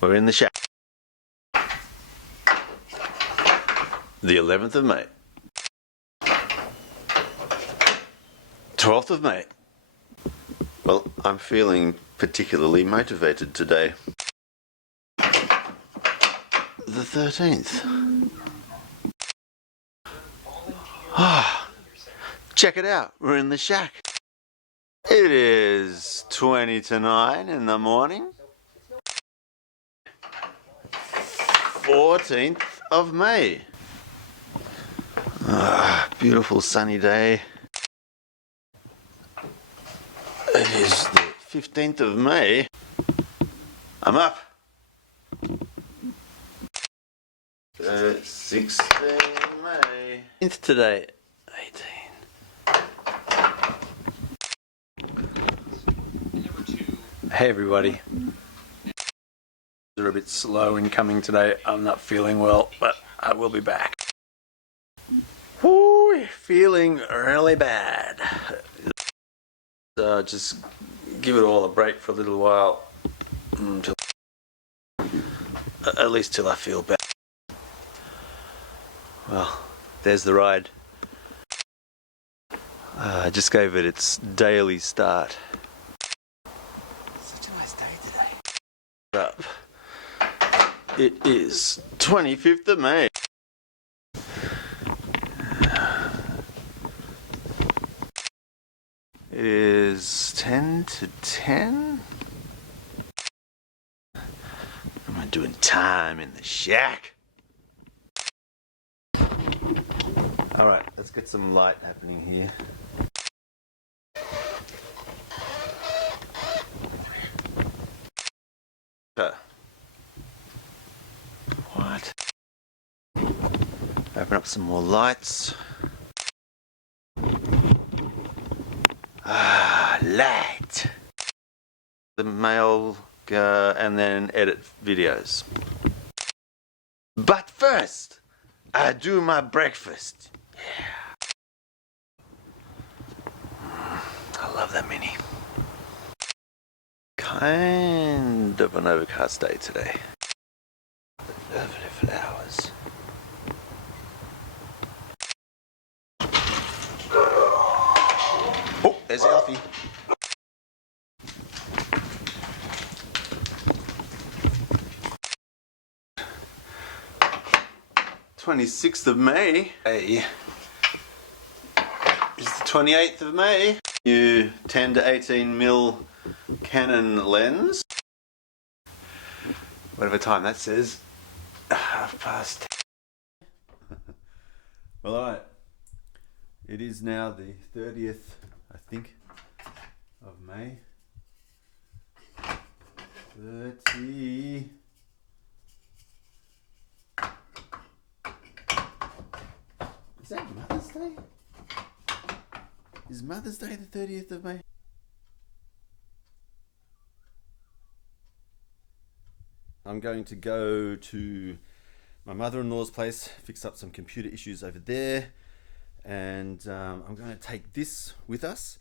We're in the shack. The 11th of May. 12th of May. Well, I'm feeling particularly motivated today. The 13th. Check it out, we're in the shack. It is 20 to 9 in the morning. 14th of May. Beautiful sunny day. It is the 15th of May. I'm up. 16 May. It's today, 18. Hey everybody. They're a bit slow in coming today. I'm not feeling well, but I will be back. Woo, feeling really bad. Just give it all a break for a little while, until, at least till I feel better. Well, there's the ride. I just gave it its daily start. Such a nice day today. Up. It is 25th of May. It is 10 to 10. I'm doing time in the shack. Alright, let's get some light happening here. What? Open up some more lights. Light. The mail and then edit videos. But first, I do my breakfast. Yeah. I love that mini. Kind of an overcast day today. Lovely flowers. Oh, there's Alfie. "26th of May. Hey. It's the 28th of May. New 10 to 18mm Canon lens. Whatever time that says. 10:30. Well, alright. It is now the 30th, I think, of May. 30. Is that Mother's Day? Is Mother's Day the 30th of May? I'm going to go to my mother-in-law's place, fix up some computer issues over there, and I'm going to take this with us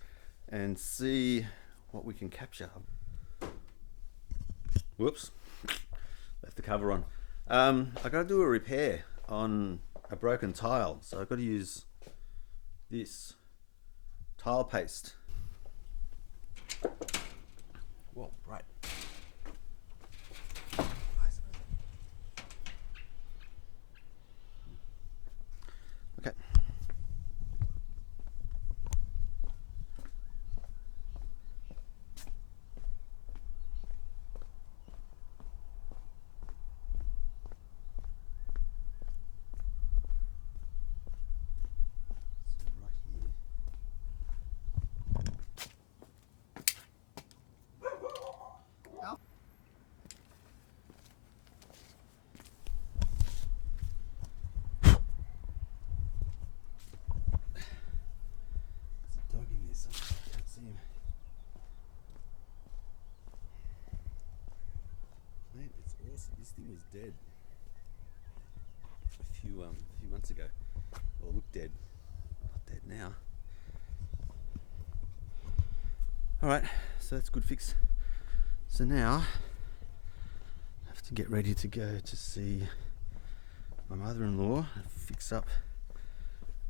and see what we can capture. Whoops, left the cover on. I got to do a repair on a broken tile, so I've got to use this tile paste. Whoa, right. Okay. This thing was dead a few months ago. Well, it looked dead. Not dead now. Alright, so that's a good fix. So now I have to get ready to go to see my mother-in-law fix up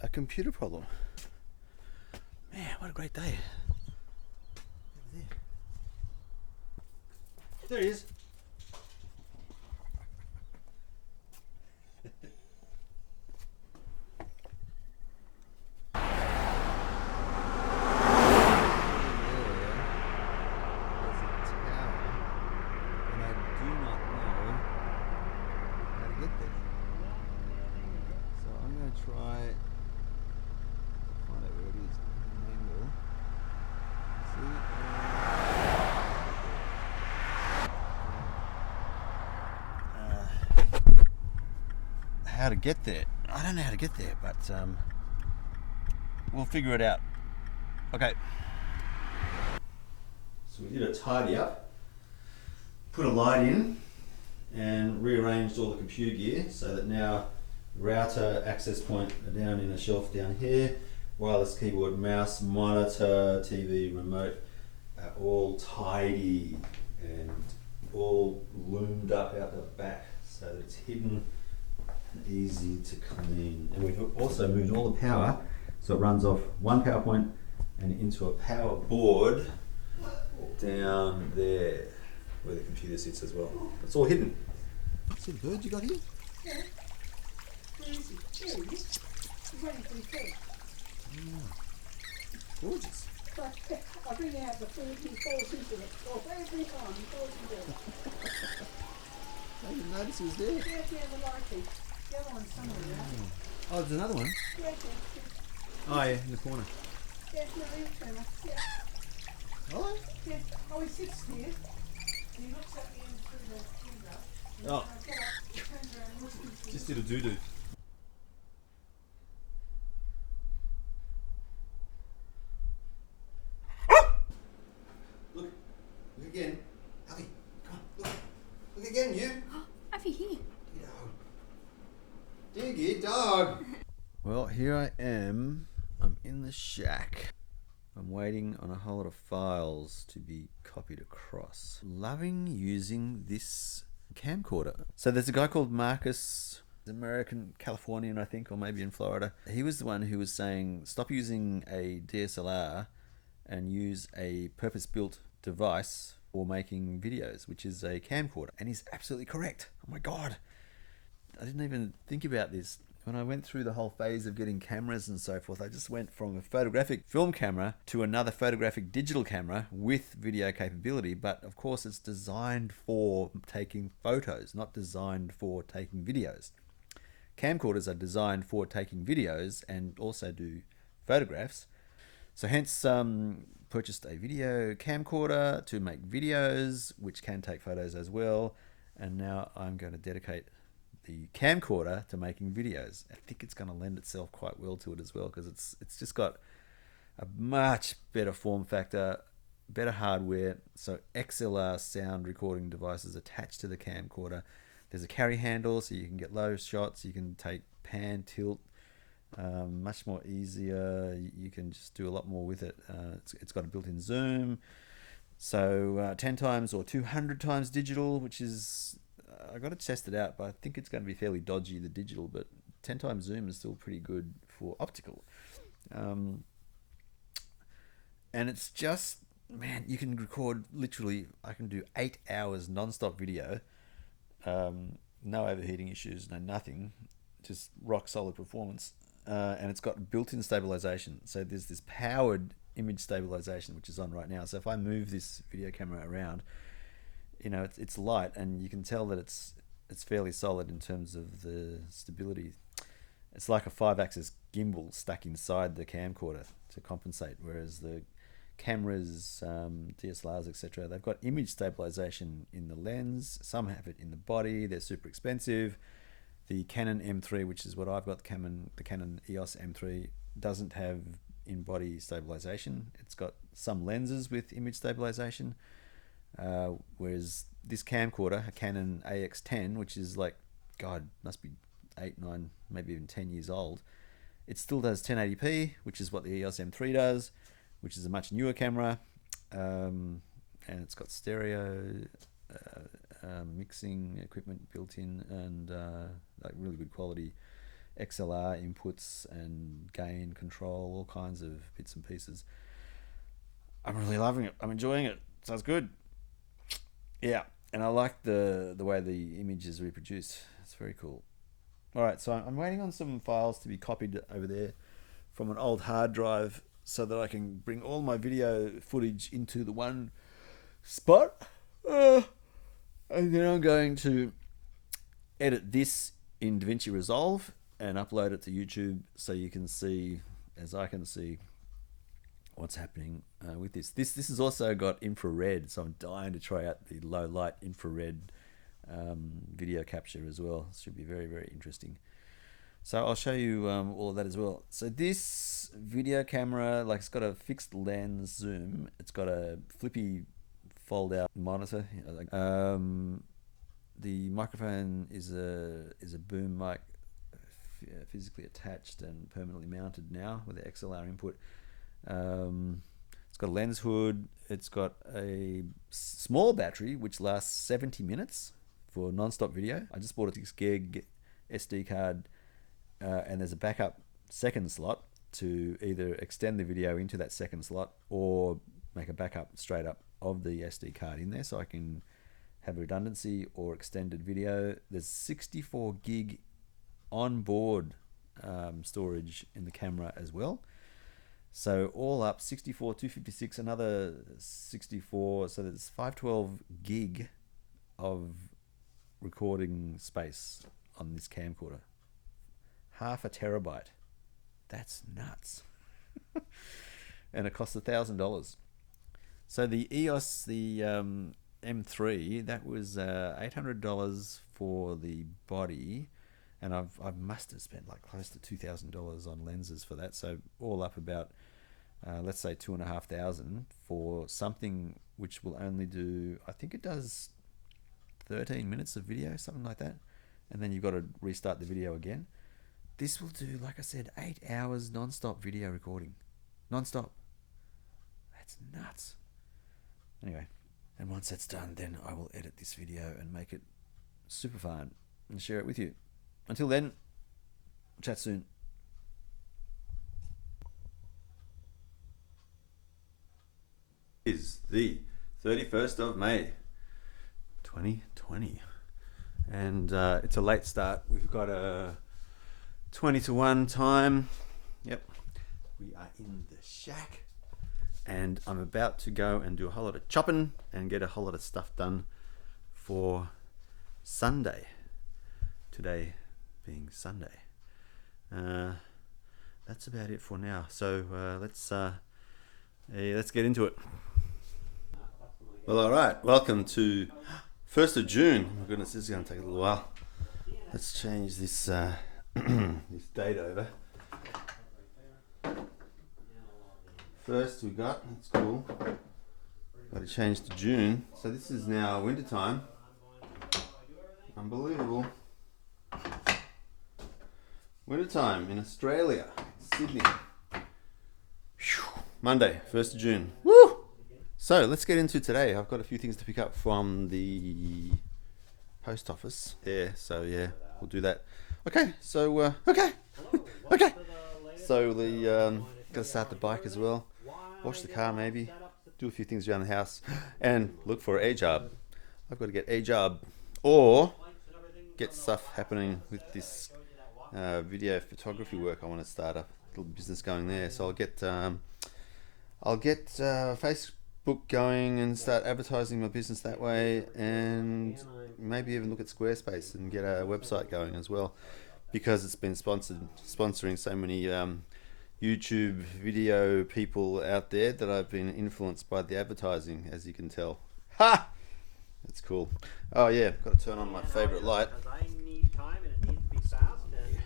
a computer problem. Man, what a great day. There he is. How to get there. I don't know how to get there, but we'll figure it out. Okay. So we did a tidy up, put a light in, and rearranged all the computer gear so that now router, access point are down in a shelf down here, wireless keyboard, mouse, monitor, TV, remote are all tidy and all loomed up out the back so that it's hidden and easy to clean. And we've also moved all the power so it runs off one power point and into a power board down there where the computer sits as well. It's all hidden. See the bird you got here? Yeah. Where is he? There he is. He's waiting for his head. Gorgeous. I bring out the food, he falls into it. Or every time he falls into it. I didn't notice he was there. Yeah, the lighting. The other one's somewhere around. Oh, there's another one. Yeah. Oh yeah, in the corner. Yeah, no, he's trimmer. Yeah. Hello? Yeah. Oh, he sits here. And he looks at me in through the window. And Oh. I get up, he turns around and listens to Just me. did a doo-doo. Look again. Abby, come on, look again, you. Abby, here. Diggy dog. Well, here I am. I'm in the shack. I'm waiting on a whole lot of files to be copied across. Loving using this camcorder. So there's a guy called Marcus, American, Californian, I think, or maybe in Florida. He was the one who was saying, stop using a DSLR and use a purpose-built device for making videos, which is a camcorder. And he's absolutely correct. Oh my God. I didn't even think about this. When I went through the whole phase of getting cameras and so forth, I just went from a photographic film camera to another photographic digital camera with video capability. But of course, it's designed for taking photos, not designed for taking videos. Camcorders are designed for taking videos and also do photographs. So hence, purchased a video camcorder to make videos, which can take photos as well. And now I'm going to dedicate the camcorder to making videos. I think it's going to lend itself quite well to it as well, because it's just got a much better form factor, better hardware. So XLR sound recording devices attached to the camcorder. There's a carry handle, so you can get low shots. You can take pan, tilt, much more easier. You can just do a lot more with it. It's got a built-in zoom, so 10 times or 200 times digital, which is I got to test it out, but I think it's going to be fairly dodgy, the digital, but 10 times zoom is still pretty good for optical. And it's just, man, you can record literally, I can do 8 hours non-stop video, no overheating issues, no nothing, just rock solid performance. And it's got built-in stabilization. So there's this powered image stabilization, which is on right now. So if I move this video camera around, you know, it's light, and you can tell that it's fairly solid in terms of the stability. It's like a 5-axis gimbal stuck inside the camcorder to compensate, whereas the cameras, DSLRs, etc., they've got image stabilization in the lens. Some have it in the body. They're super expensive. The Canon M3, which is what I've got, the Canon EOS-M3, doesn't have in-body stabilization. It's got some lenses with image stabilization. Whereas this camcorder, a Canon AX10, which is like, God, must be 8, 9, maybe even 10 years old, it still does 1080p, which is what the EOS-M3 does, which is a much newer camera, and it's got stereo, mixing equipment built in, and like really good quality XLR inputs and gain control, all kinds of bits and pieces. I'm really loving it. I'm enjoying it. Sounds good. Yeah, and I like the way the image is reproduced. It's very cool. All right, so I'm waiting on some files to be copied over there from an old hard drive so that I can bring all my video footage into the one spot. And then I'm going to edit this in DaVinci Resolve and upload it to YouTube so you can see, as I can see, what's happening with this. This has also got infrared, so I'm dying to try out the low light infrared video capture as well. It should be very, very interesting. So I'll show you all of that as well. So this video camera, like, it's got a fixed lens zoom. It's got a flippy fold out monitor. The microphone is a boom mic, physically attached and permanently mounted now with the XLR input. It's got a lens hood. It's got a small battery which lasts 70 minutes for non-stop video. I just bought a 6 gig SD card, and there's a backup second slot to either extend the video into that second slot or make a backup straight up of the SD card in there, so I can have redundancy or extended video. There's 64 gig onboard storage in the camera as well. So all up, 64, 256, another 64, so there's 512 gig of recording space on this camcorder. Half a terabyte. That's nuts. And it costs $1,000. So the EOS, the M3, that was $800 for the body, and I must have spent like close to $2,000 on lenses for that. So all up about let's say $2,500 for something which will only do, I think it does 13 minutes of video, something like that, and then you've got to restart the video again. This will do, like I said, 8 hours non-stop video recording, non-stop. That's nuts. Anyway, and once that's done, then I will edit this video and make it super fun and share it with you. Until then, chat soon. Is the 31st of May 2020, and it's a late start. We've got a 20 to 1 time. Yep, we are in the shack, and I'm about to go and do a whole lot of chopping and get a whole lot of stuff done for Sunday, today being Sunday. That's about it for now, so let's get into it. Well, all right, welcome to 1st of June. Oh my goodness, this is going to take a little while. Let's change this this date over. First we got, that's cool, got to change to June. So this is now winter time. Unbelievable. Winter time in Australia, Sydney. Monday, 1st of June. Woo! So let's get into today. I've got a few things to pick up from the post office there. So yeah, we'll do that. Okay, so okay. So the gotta start the bike as well. Wash the car maybe. Do a few things around the house and look for a job. I've got to get a job or get stuff happening with this video photography work. I want to start a little business going there. So I'll get Facebook going and start advertising my business that way, and maybe even look at Squarespace and get a website going as well, because it's been sponsoring so many YouTube video people out there that I've been influenced by the advertising, as you can tell. Ha! That's cool. Oh yeah, got to turn on my favorite light. Because I need time and it needs to be fast, and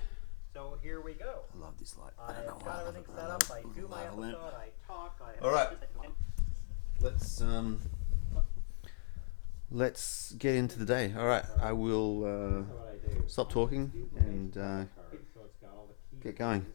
so here we go. I love this light. I I've don't know why. got everything set up. I do my lava lamp. episode. I talk. All right. Let's get into the day. All right, I will stop talking and get going.